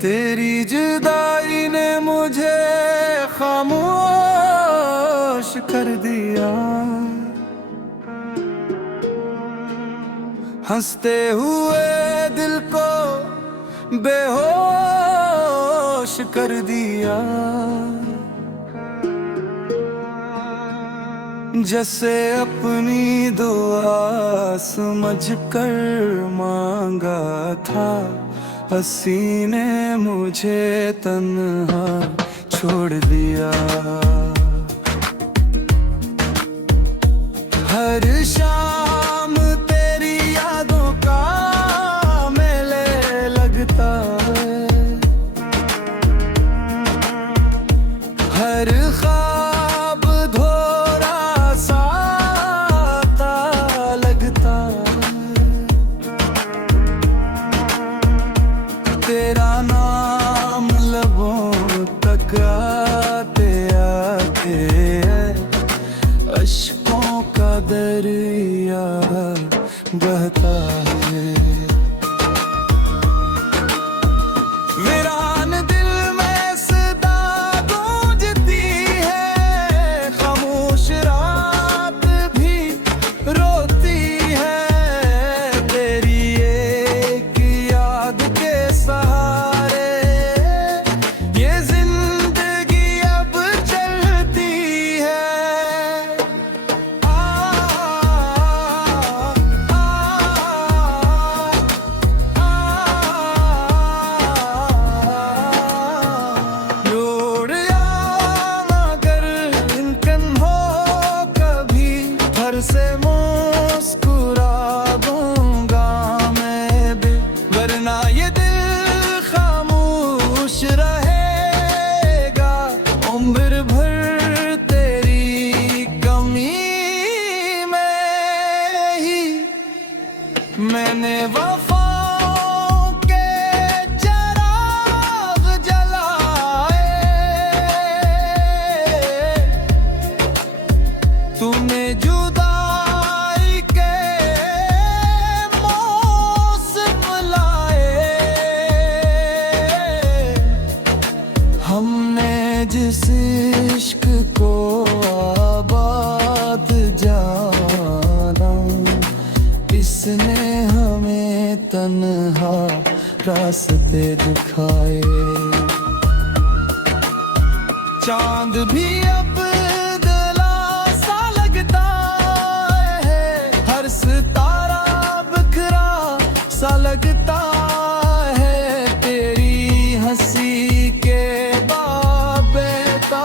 तेरी जुदाई ने मुझे खामोश कर दिया, हंसते हुए दिल को बेहोश कर दिया। जैसे अपनी दुआ समझकर मांगा था, हंसी ने मुझे तन्हा छोड़ दिया। हर शाम तेरी यादों का मेले लगता है, हर ख्वाब धोरा सा लगता है। तेरा नाम लबों तक आते आते अश्कों का दरिया बहता है। वीरान दिल में सदा गूंजती है, खामोश रात भी रोती है। तेरी एक याद के सहारे ये जिंदगी अब चलती है। जोड़ आना कर इन कन्हों कभी, घर से मुस्कुरा दूंगा मैं भी, वरना ये दिल खामोश रहेगा उम्र भर तेरी कमी में ही। मैंने वफाओं के चिराग जलाए, तूने जुदाई के मौसम लाए। हमने जिस इश्क को आबाद जाना, इसने हमें तन्हा रास्ते दिखाए। चांद भी अब दिलासा लगता है, हर सितारा बिखरा सा लगता है। तेरी हंसी के बाबेता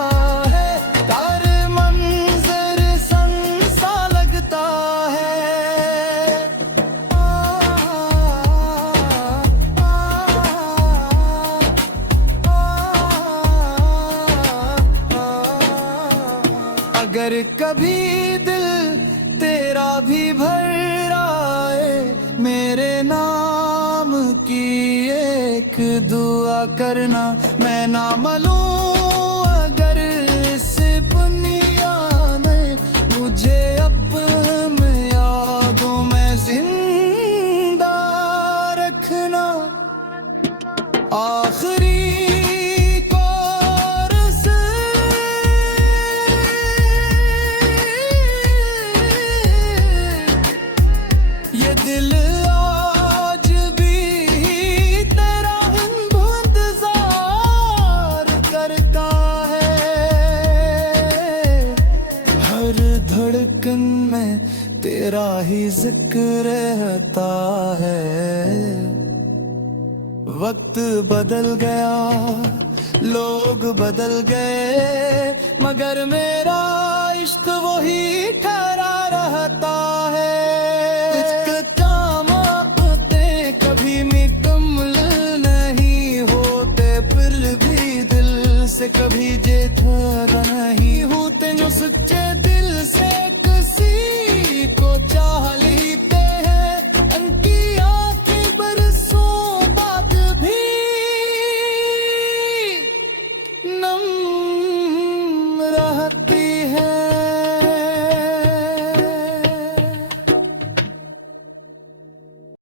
है, हर मंजर सन सा लगता है। अगर कभी दिल तेरा भी भर आए, मेरे नाम की एक दुआ करना। मैं ना मलूं अगर इस दुनिया में, मुझे अपने यादों में जिंदा रखना। आखिरी दिल आज भी तेरा इंतजार करता है, हर धड़कन में तेरा ही जिक्र रहता है। वक्त बदल गया, लोग बदल गए, मगर मेरा इश्क वही ठहरा रहता है। कभी जे नहीं होते जो सच्चे